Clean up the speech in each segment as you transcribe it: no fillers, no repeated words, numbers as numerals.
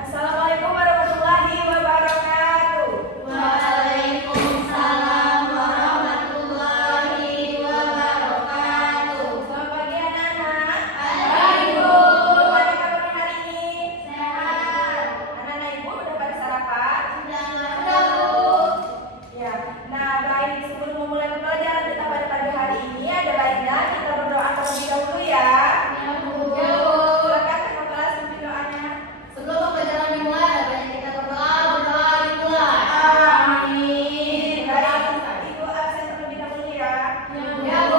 Assalamualaikum warahmatullahi wabarakatuh. Waalaikumsalam warahmatullahi wabarakatuh. Selamat pagi anak-anak. Pagi, Bu. Bagaimana kabar hari ini? Sehat. Anak-anak ibu udah pada sarapan? Sudah, Bu. Ya. Nah, baik, sebelum memulai pembelajaran kita pada pagi hari ini, ada baiknya kita berdoa terlebih dahulu ya. Ya, Bu. Silakan kakak kelas pimpin doanya. Sebelum pembelajaran dimulai, ada baiknya kita berdoa dimulai. Amin. Baik, ibu absen terlebih dahulu ya. Ya, Bu.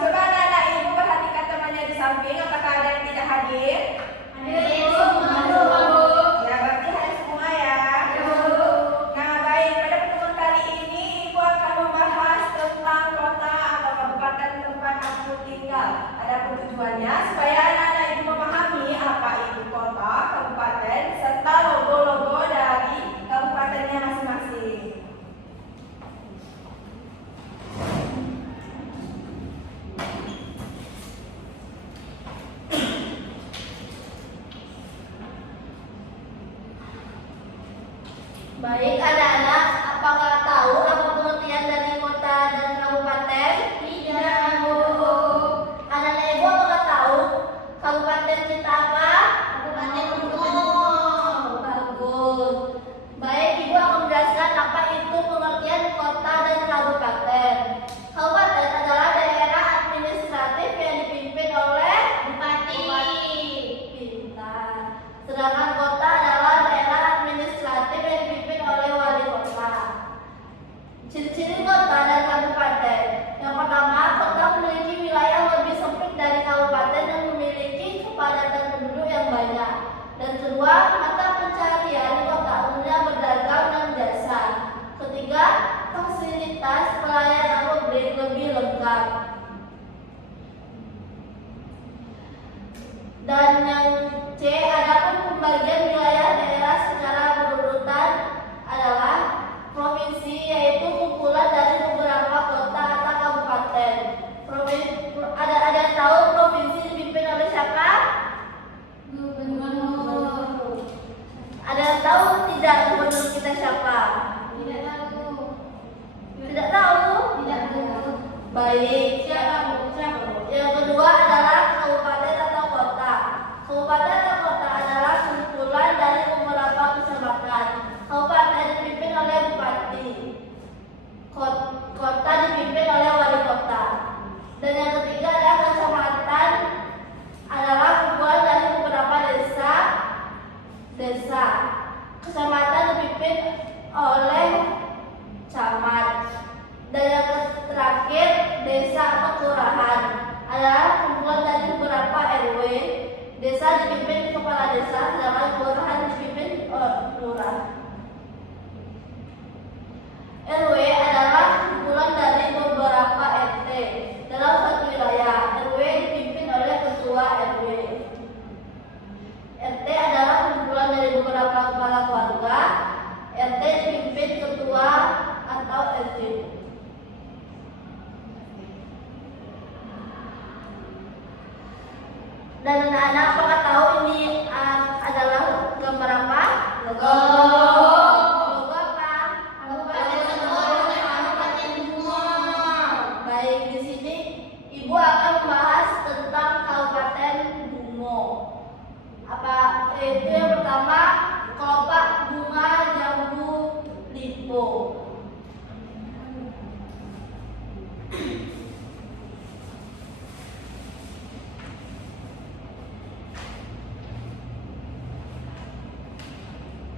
Coba anak-anak ibu perhatikan temannya di samping, apakah ada yang tidak hadir? Hadir semua, Bu. Ya, berarti hadir semua ya. Ya, Bu. Nah, baik, pada pertemuan kali ini ibu akan membahas tentang kota atau kabupaten tempat aku tinggal. Adapun tujuannya supaya anak-anak ibu memahami apa itu kota, kabupaten, serta logo-logo dari kabupatennya masing-masing. Baik anak-anak, apakah tahu apa pengertian dari kota dan kabupaten? Tidak, Bu. Anak-anak ibu apakah tahu kabupaten kita apa? Kabupaten Bogor. Bagus. Baik, ibu akan menjelaskan apa itu pengertian kota dan kabupaten. Kabupaten adalah daerah administratif yang dipimpin oleh bupati. Pintar. Sedangkan kota adalah daerah administratif yang dipimpin oleh wali kota. Ciri-ciri kota dan kabupaten. Yang pertama, kota memiliki wilayah lebih sempit dari kabupaten dan memiliki kepadatan penduduk yang banyak. Dan kedua, mata pencaharian di kota umumnya berdagang dan jasa. Ketiga, fasilitas pelayanan publik lebih lengkap. Dan yang C, adapun pembagian wilayah daerah secara berurutan adalah provinsi, yaitu kumpulan dari beberapa kota atau kabupaten. Ada yang tahu provinsi dipimpin oleh siapa? Gubernur. Ada yang tahu tidak gubernur kita siapa? Tidak tahu. Tidak tahu? Tidak tahu. Baik. Siapa? Yang kedua adalah kabupaten atau kota. Kabupaten atau kota adalah kumpulan dari beberapa kecamatan. Kabupaten dipimpin oleh bupati. Kota dipimpin oleh wali kota. Dan yang ketiga adalah kecamatan, adalah kumpulan dari beberapa desa. Kecamatan dipimpin oleh camat. Dan yang terakhir, desa atau kelurahan adalah kumpulan dari beberapa RW. Desa dipimpin kepala desa, sedangkan kelurahan dipimpin lurah. RW adalah kumpulan dari beberapa RT dalam satu wilayah. RW dipimpin oleh ketua RW. RT adalah kumpulan dari beberapa kepala keluarga. RT dipimpin ketua atau RT. Dan anak-anak apakah tahu ini adalah gambar apa? Logo. Logo apa? Kabupaten Bogor. Baik, di sini ibu akan membahas tentang Kabupaten Bungo. Apa itu? Yang pertama, kelopak bunga jambu lipo.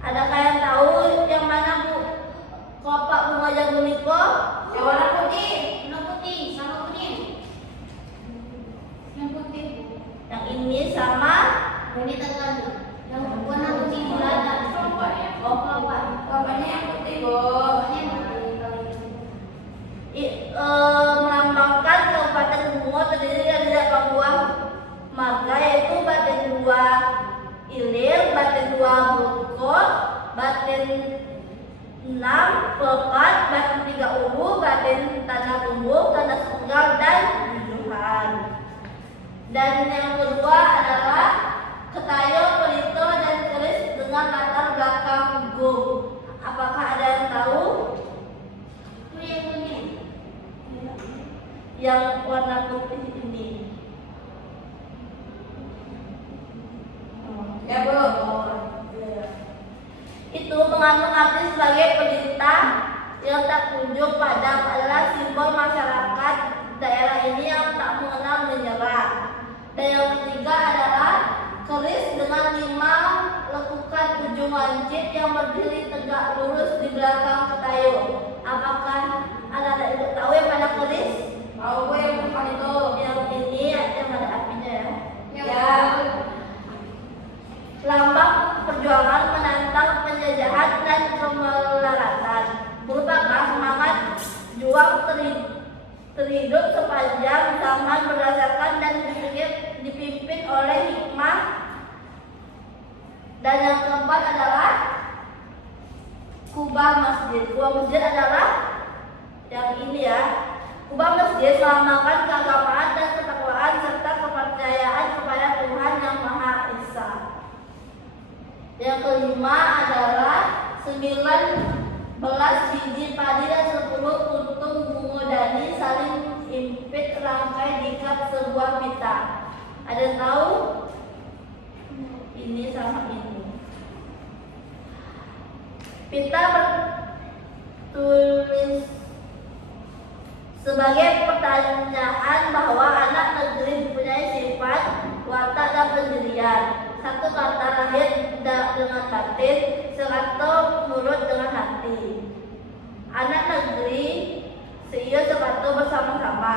Adakah yang tahu yang mana Bu kelopak bunga Jaguniko? Yang warna putih. Warna putih sama kuning. Yang putih. Yang ini sama Ini tengah. Yang warna putih di belakang. Kelompoknya. oh kelopak. Kelompoknya yang putih, Bu. Yang putih paling. Melambangkan Kabupaten Bungo terdiri dari 8 buah marga, yaitu Batin 2 Ilir, Batin 2 Burko, Batin 6 Pekat, Batin 3 Ulu, Batin Tanah Tumbuh, Tanah Sunggal, dan Jujuhan. Dan yang kedua adalah Ketayo, Pelito, dan Keris dengan latar belakang gum. Apakah ada yang tahu? Itu yang kuning. Yang warna putih ini. Ya, Bu. Itu mengandung arti sebagai pelita yang tak kunjung padam, adalah simbol masyarakat daerah ini yang tak mengenal menyerah. Dan yang ketiga adalah keris dengan 5 lekukan ujung lancip yang berdiri tegak lurus di belakang Ketayo. Apakah anak-anak ibu tahu yang mana keris? Tahu, Bu, yang depan itu. Yang ini yang ada apinya ya. Ya. Lambang perjuangan menantang penjajahan dan kemelaratan, merupakan semangat juang terhidup sepanjang zaman berdasarkan dan dipimpin oleh hikmah. Dan yang keempat adalah kubah masjid. Kubah masjid adalah yang ini ya. Kubah masjid melambangkan keagamaan dan ketakwaan serta kepercayaan kepada Tuhan Yang Maha Esa. Yang kelima adalah 19 biji padi dan 10 puntung bungo dani saling impit rangkai diikat sebuah pita. Ada yang tahu? Ini sama ini. Pita bertulis sebagai pertanyaan bahwa anak negeri mempunyai sifat, watak, dan pendirian. Satu kata lahir dengan batin, sekato mulut dengan hati. Anak negeri seiyo sekato bersama-sama.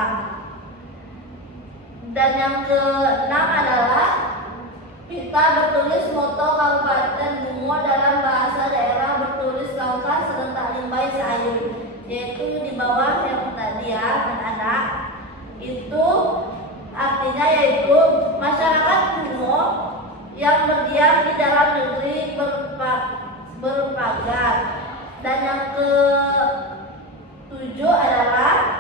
Dan yang keenam adalah pita bertulis moto Kabupaten Bungo dalam bahasa daerah bertulis lengkap serentak limbai sayur, yaitu di bawah yang tadi ya anak-anak. Itu artinya yaitu masyarakat Bungo yang berdiam di dalam negeri berpagar. Dan yang ke-7 adalah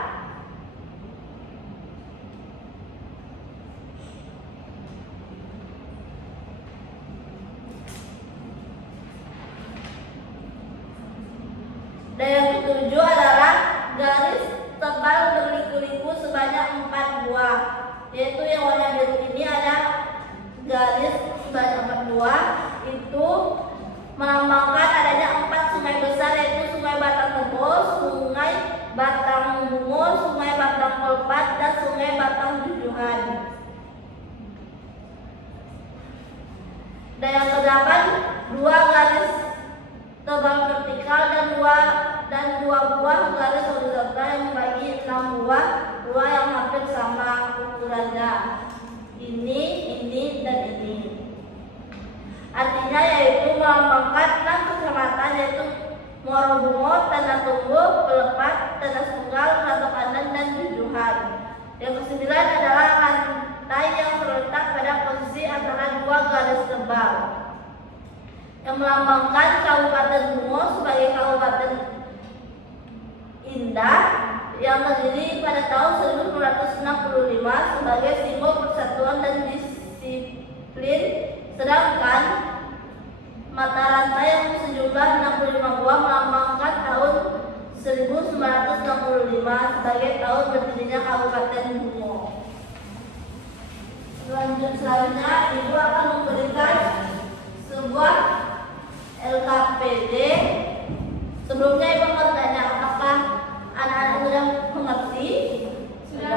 garis tebal berliku-liku sebanyak 4 buah, yaitu yang warna biru ini ada garis sebanyak 4 buah. Itu melambangkan adanya 4 sungai besar, yaitu Sungai Batang Tebo, Sungai Batang Bungo, Sungai Batang Pelpat, dan Sungai Batang Jujuhan. Dan yang ke-8, 2 garis tebal vertikal dan dua buah garis horizontal yang membagi 6 buah yang hampir sama ukurannya. Ini, dan ini. Artinya yaitu melambangkan 6 kecamatan, yaitu Muaro Bungo, Tanah Tumbuh, Pelepat, Tanah Sunggal, Rantau Pandan, dan Jujuhan. Yang ke-9 adalah rantai yang terletak pada posisi antara 2 garis tebal, yang melambangkan Kabupaten Bungo sebagai Kabupaten Indah yang terdiri pada tahun 1965 sebagai simbol persatuan dan disiplin, sedangkan mata rantai yang sejumlah 65 buah melambangkan tahun 1965 sebagai tahun berdirinya Kabupaten Bungo. Selanjutnya Ibu akan memberikan sebuah LKPD. Sebelumnya Ibu akan tanya apakah anak-anak sudah mengerti? Sudah.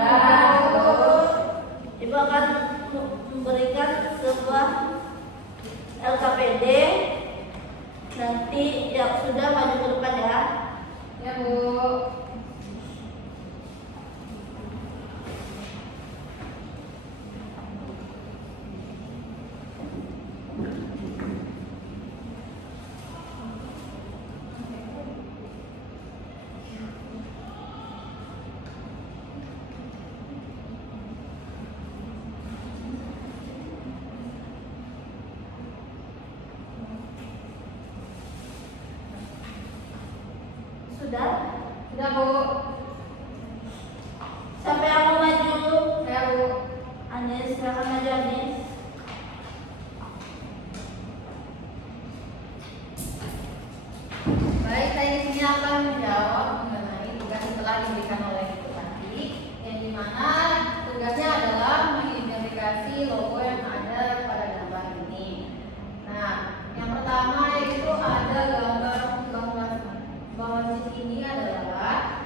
Ibu akan memberikan sebuah LKPD Nanti ya sudah maju ke depan ya. Ya, Bu. Sudah? Sudah, Bu. Siapa yang mau maju? Saya, Bu. Anis, silakan maju Anis. Baik, saya di sini akan menjawab mengenai tugas yang telah diberikan oleh Ibu Tanti, yang dimana tugasnya adalah mengidentifikasi logo yang ada pada gambar ini. Nah, yang pertama yaitu ada gambar bahwa di sini adalah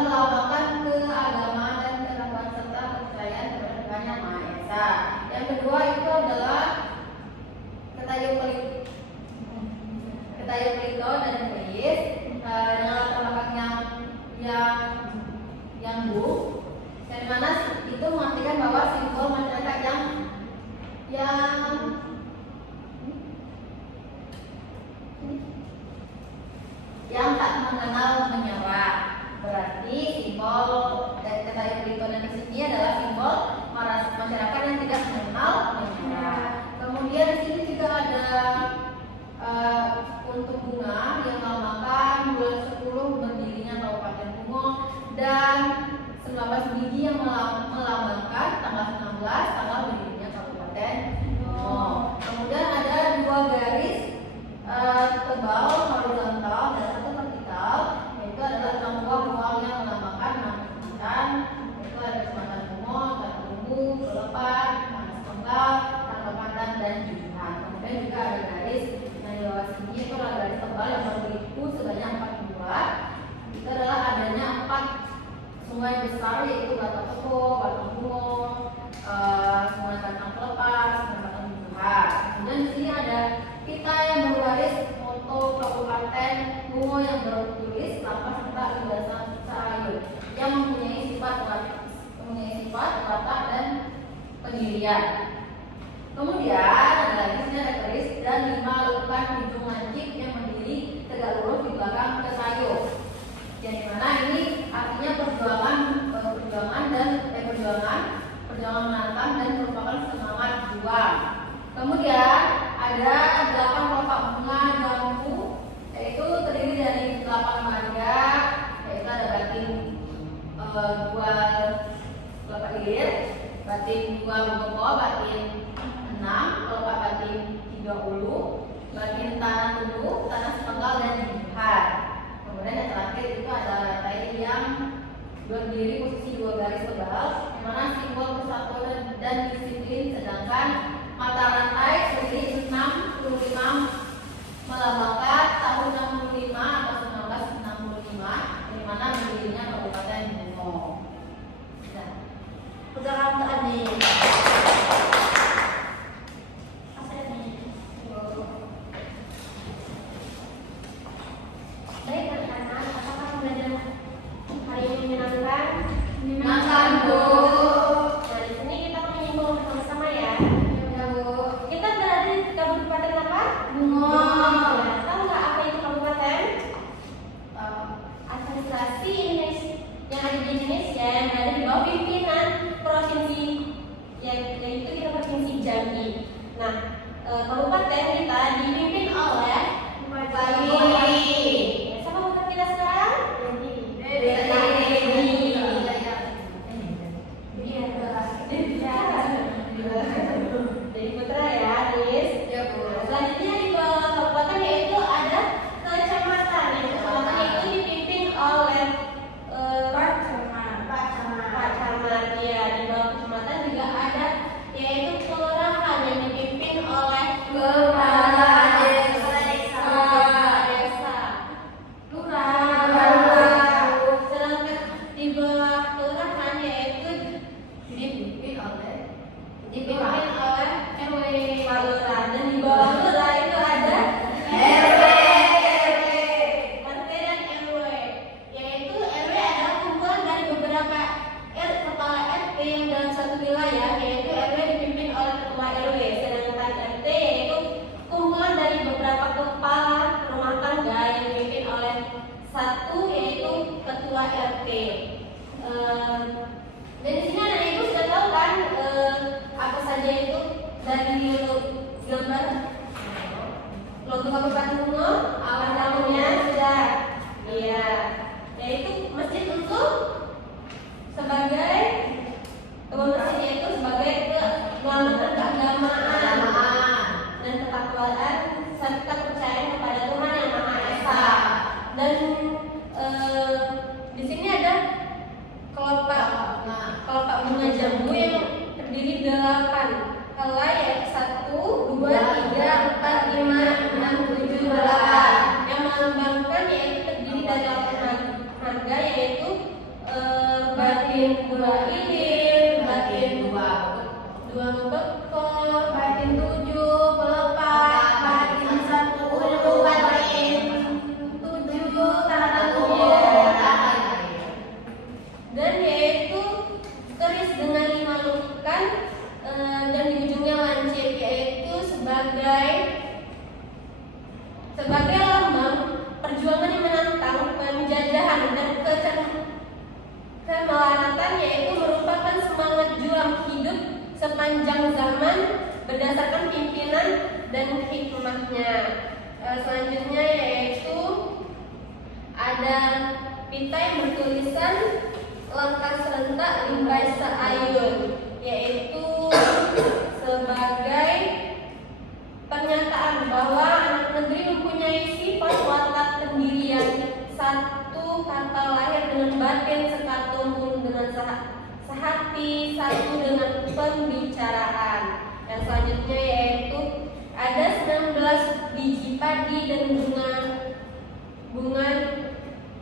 melambangkan keagamaan dan kerakuan serta kepercayaan kepada Tuhan Yang Maha Esa. Yang kedua itu adalah ketayub pelito dan keris dengan latar belakang yang blue, yang dimana itu mengartikan bahwa simbol masyarakat yang tak mengenal menyerah. Berarti simbol dari ketayub pelito dan keris ini adalah simbol masyarakat yang tidak mengenal menyerah. Kemudian di sini juga ada untuk bunga yang melambangkan bulan 10 berdirinya Kabupaten Bungo dan 19 biji yang melambangkan tanggal 19 tanggal berdirinya Kabupaten Bungo. Kemudian ada dua garis tebal horizontal dan satu vertikal, yaitu adalah enam buah ruang yang melambangkan 6 kecamatan, yaitu ada Kecamatan Bungo, Tanah Bumbu, Kelepat, Panas Tunggal, Tangga Pandan dan Jujuhan. Kemudian juga ada garis di bawah sini itu adalah garis tebal yang berliku sebanyak 4 buah. Itu adalah adanya 4 sungai besar, yaitu Batang Toko, Batang Bungo, Sungai Batang Kelepas, Sungai Batang Jujuhan. Kemudian di sini ada pita yang berbaris foto Kabupaten Bungo yang bertulis lapas serta Ulasan Sahayun yang mempunyai sifat watak dan pendirian. Kemudian ada lagi sini ada keris dan 5 lekukan hidung lancip yang berdiri tegak lurus di belakang kesayup. Yang dimana ini artinya perjuangan menantang dan merupakan semangat juang. Kemudian ada 8 kelopak bunga jambu, yaitu terdiri dari 8 marga, yaitu ada batin 2 kelopak ilir, batin 2 bengkok, batin 6, kelopak batin 3 ulu, batin tanah tunduk, tanah sepenggal dan jujuhan. Kemudian yang terakhir itu ada rantai yang berdiri posisi 2 garis tebal, yang mana simbol persatuan dan disiplin, sedangkan mata rantai sendiri 65 melambangkan tahun 65 atau 1965, di mana berdirinya Kabupaten Bungo. Udah kamu Anis. Baik anak-anak, apakah pembelajaran hari ini menyenangkan? Makan, Bu. Nah, di sini kita menyimpulkan bersama ya. Ya, Bu. Kita berada di Kabupaten apa? Bungo. Nah, tahu nggak apa itu kabupaten? Tahu. Administrasi Indonesia yang ada di Indonesia yang berada di bawah pimpinan provinsi, yaitu kita provinsi Jambi. Nah, kabupaten kita dipimpin oleh Bupati. Siapa bupati kita sekarang? Jadi putra ya, Anis. Ya, Bu. Selanjutnya di bawah kabupaten yaitu ada kecamatan. Yang kecamatan itu dipimpin oleh Pak Camat. Ya, di bawah kecamatan juga ada yaitu kelurahan yang dipimpin oleh Kepala Desa. Lurah. Sedangkan di bawah kelurahan yaitu Dipimpin oleh dipimpin oleh RW. Pak Lurah, dan di bawah lurah itu ada RW. Oke. Dan di sini anak ibu sudah tahu kan apa saja itu dari gambar logo Kabupaten Bungo? Apa namanya sudah? Iya, yaitu masjid untuk sebagai masjid itu sebagai melambangkan keagamaan dan ketakwaan serta kepercayaan kepada Tuhan yang Maha Esa. Dan di sini ada kelopak bunga jambu yang terdiri 8 helai, yaitu 1, 2, 3, 4, 5, 6, 7, 8 yang melambangkan yaitu terdiri dari 8 marga, yaitu batin 2 ilir, batin 2 bekor, batin 7 pelepah, batin 10 batin 7 tata tubuh, dan yaitu keris dengan 5 lekukan dan di ujungnya lancip, yaitu sebagai lambang perjuangan yang menantang penjajahan dan kemelaratan, yaitu merupakan semangat juang hidup sepanjang zaman berdasarkan pimpinan dan hikmahnya. Selanjutnya yaitu ada pita yang bertulisan langkah serentak limbai seayun, yaitu sebagai pernyataan bahwa anak negeri mempunyai sifat watak pendirian, 1 kata lahir dengan batin, sekatu mulut dengan sehati, 1 dengan pembicaraan. Yang selanjutnya yaitu ada 19 biji padi dan bunga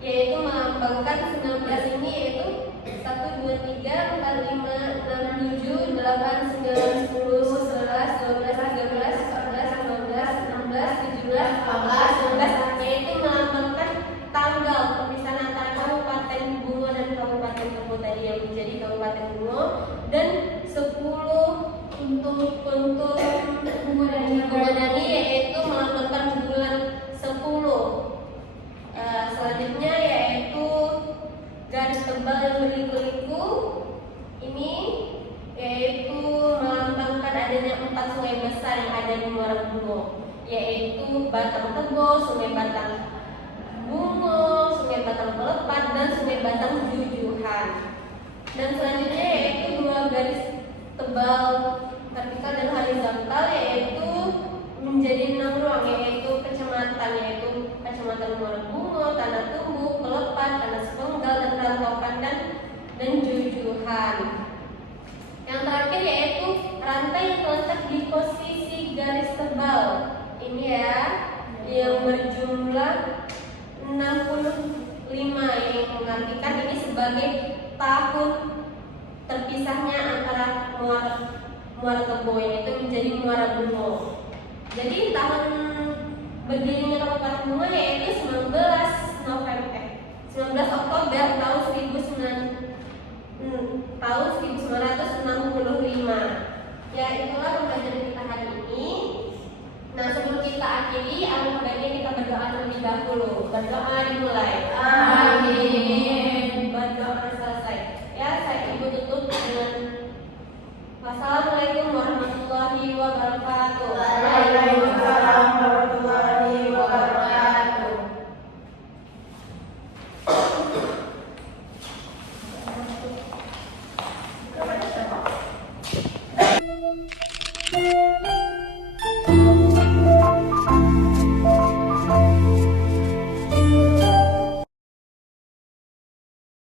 yaitu melambangkan 19 ini yaitu 1, 2, 3, 4, 5, 6, 7, 8, 9, 10, 11, 12, 13, 14, 15, 16, 17, 18, yaitu melambangkan tanggal perpisahan antara Kabupaten Bungo dan Kabupaten Kebo tadi yang menjadi Kabupaten Bungo, dan 10 untuk Bungo Dani yaitu melambangkan bulan 10. Selanjutnya yaitu garis tebal yang berliku-liku ini yaitu melambangkan adanya 4 sungai besar yang ada di Muara Bungo, yaitu Batang Tebo, Sungai Batang Bungo, Sungai Batang Pelepat, dan Sungai Batang Jujuhan. Dan selanjutnya yaitu 2 garis tebal vertikal dan horizontal, yaitu menjadi 6 ruang, yaitu kecamatan, yaitu Kecamatan Muara Bungo, Tanah Tumbu, Pelepat, Tanah Sepenggal, dan Rantaupan dan Jujuhan. Yang terakhir yaitu rantai yang terletak di posisi garis tebal ini ya, yang berjumlah 65, yang mengartikan ini sebagai tahun terpisahnya antara Muara Tebo yaitu menjadi Muara Bungo. Jadi tahun berdirinya Kabupaten Bungo yaitu 19 Oktober tahun 1965. Ya, itulah pembelajaran kita hari ini. Nah, sebelum kita akhiri, alangkah baiknya kita berdoa terlebih dahulu. Berdoa dimulai. Amin. Berdoa selesai. Ya, saya ibu tutup dengan wassalamualaikum warahmatullahi wabarakatuh. Waalaikumsalam warahmatullahi wabarakatuh. Thank you.